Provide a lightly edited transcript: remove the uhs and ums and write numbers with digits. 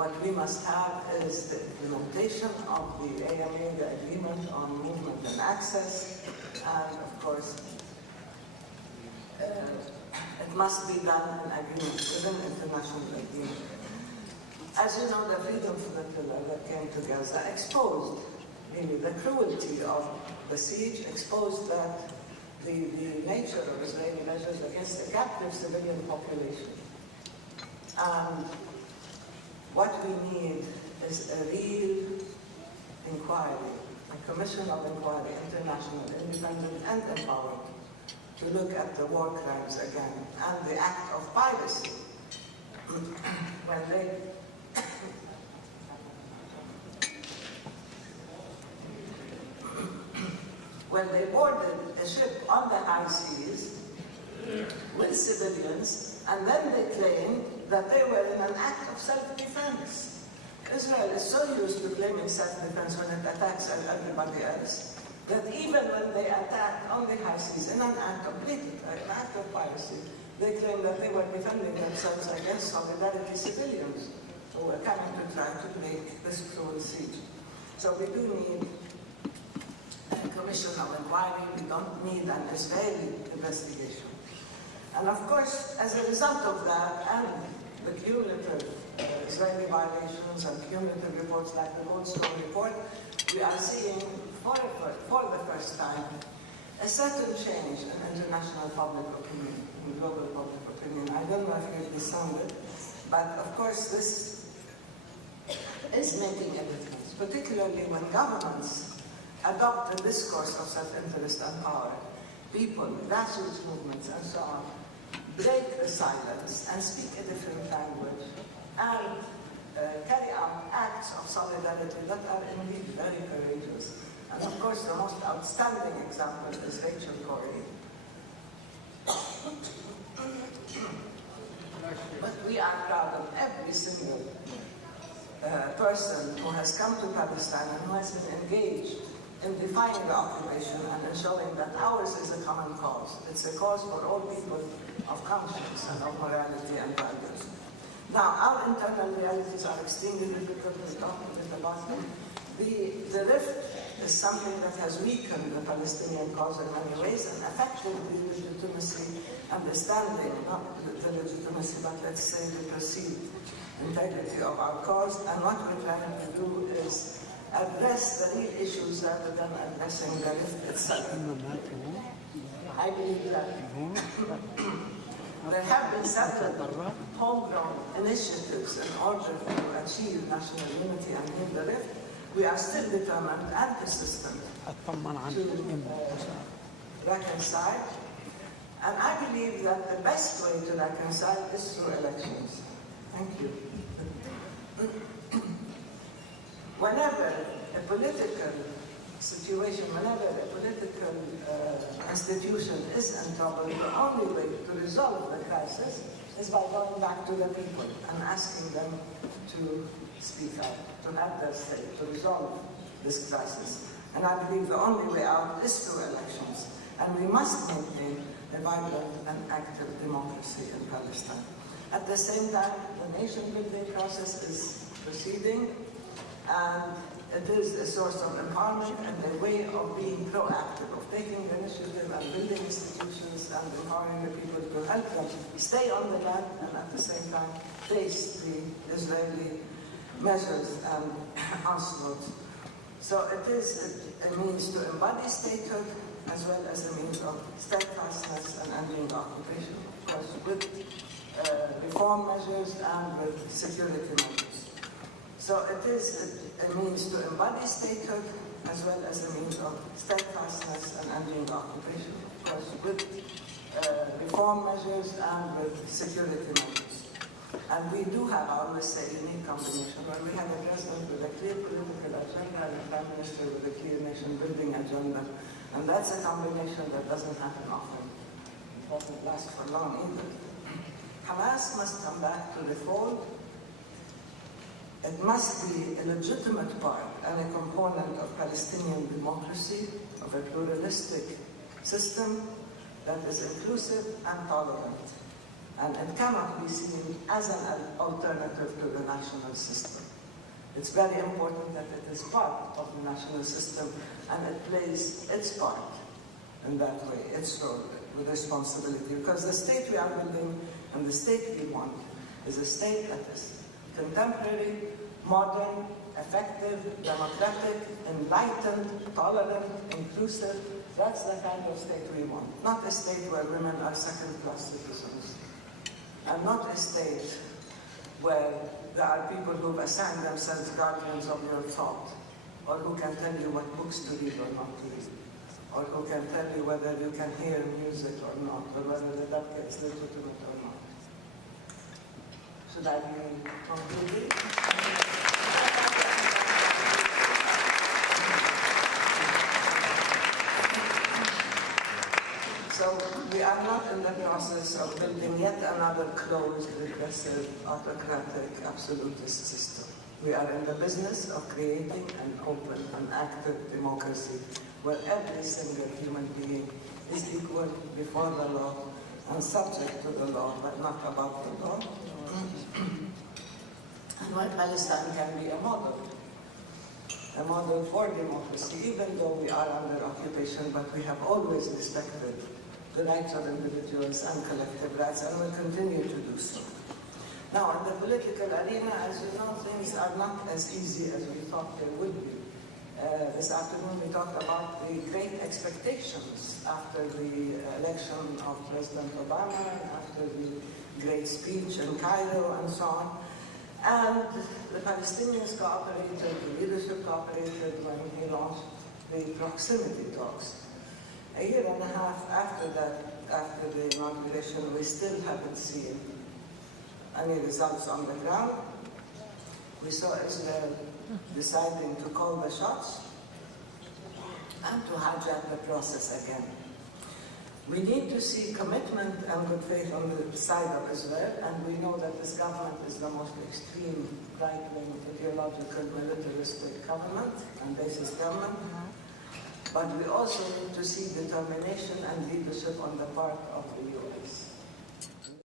What we must have is the implementation of the AMA, the Agreement on Movement and Access, and of course, it must be done in agreement with an international agreement. As you know, the Freedom Flotilla that came to Gaza exposed really the cruelty of the siege, exposed that the nature of Israeli measures against a captive civilian population. And what we need is a real inquiry, a commission of inquiry, international, independent, and empowered, to look at the war crimes again, and the act of piracy, when they boarded a ship on the high seas with civilians, and then they claimed that they were in an act of self-defense. Israel is so used to claiming self-defense when it attacks everybody else, that even when they attacked on the high seas in an act of blatant, an act of piracy, they claimed that they were defending themselves against solidarity civilians who were coming to try to break this cruel siege. So we do need a commission of inquiry. We don't need an Israeli investigation. And of course, as a result of that, and the cumulative Israeli violations and cumulative reports like the Goldstone report, we are seeing for the first time a certain change in international public opinion, in global public opinion. I don't know if you've discerned it, but of course this is making a difference, particularly when governments adopt a discourse of self-interest and power. People, grassroots movements, and so on, break the silence and speak a different language and carry out acts of solidarity that are indeed very courageous. And of course, the most outstanding example is Rachel Corrie. But we are proud of every single person who has come to Palestine and who has been engaged in defying the occupation and in showing that ours is a common cause. It's a cause for all people of conscience and of morality and values. Now, our internal realities are extremely difficult. We're talking a bit about them. The rift is something that has weakened the Palestinian cause in many ways and affected the legitimacy and the standing, not the legitimacy, but let's say the perceived integrity of our cause. And what we're trying to do is address the real issues rather than addressing the rift itself. I believe that there have been several homegrown initiatives in order to achieve national unity and heal the rift. We are still determined and persistent to reconcile. And I believe that the best way to reconcile is through elections. Thank you. Whenever a political situation, whenever a political institution is in trouble, the only way to resolve the crisis is by going back to the people and asking them to speak out, to have their say, to resolve this crisis. And I believe the only way out is through elections. And we must maintain a vibrant and active democracy in Palestine. At the same time, the nation-building process is proceeding, and it is a source of empowerment and a way of being proactive, of taking the initiative and building institutions and empowering the people to help them stay on the land and at the same time face the Israeli measures and onslaughts. So it is a means to embody statehood as well as a means of steadfastness and ending the occupation, of course, with reform measures and with security measures. So it is a means to embody statehood as well as a means of steadfastness and ending the occupation, of course, with reform measures and with security measures. And we do have, I always say, a unique combination where we have a president with a clear political agenda and a prime minister with a clear nation-building agenda. And that's a combination that doesn't happen often. It doesn't last for long either. Hamas must come back to the fold. It must be a legitimate part and a component of Palestinian democracy, of a pluralistic system that is inclusive and tolerant. And it cannot be seen as an alternative to the national system. It's very important that it is part of the national system and it plays its part in that way, its role with responsibility. Because the state we are building and the state we want is a state that is contemporary, modern, effective, democratic, enlightened, tolerant, inclusive. That's the kind of state we want. Not a state where women are second-class citizens. And not a state where there are people who've assigned themselves guardians of your thought, or who can tell you what books to read or not to read, or who can tell you whether you can hear music or not, or whether the Banquet is legitimate or not. Should I be concluding? So we are not in the process of building yet another closed, repressive, autocratic, absolutist system. We are in the business of creating an open and active democracy where every single human being is equal before the law and subject to the law, but not above the law. And where Palestine can be a model for democracy, even though we are under occupation, but we have always respected the rights of individuals and collective rights, and will continue to do so. Now, in the political arena, as you know, things are not as easy as we thought they would be. This afternoon, we talked about the great expectations after the election of President Obama, and after the great speech in Cairo, and so on. And the Palestinians cooperated, the leadership cooperated when he launched the proximity talks. A year and a half after that, after the inauguration, we still haven't seen any results on the ground. We saw Israel deciding to call the shots and to hijack the process again. We need to see commitment and good faith on the side of Israel, and we know that this government is the most extreme, right-wing, ideological, militaristic government and racist government. But we also need to see determination and leadership on the part of the US.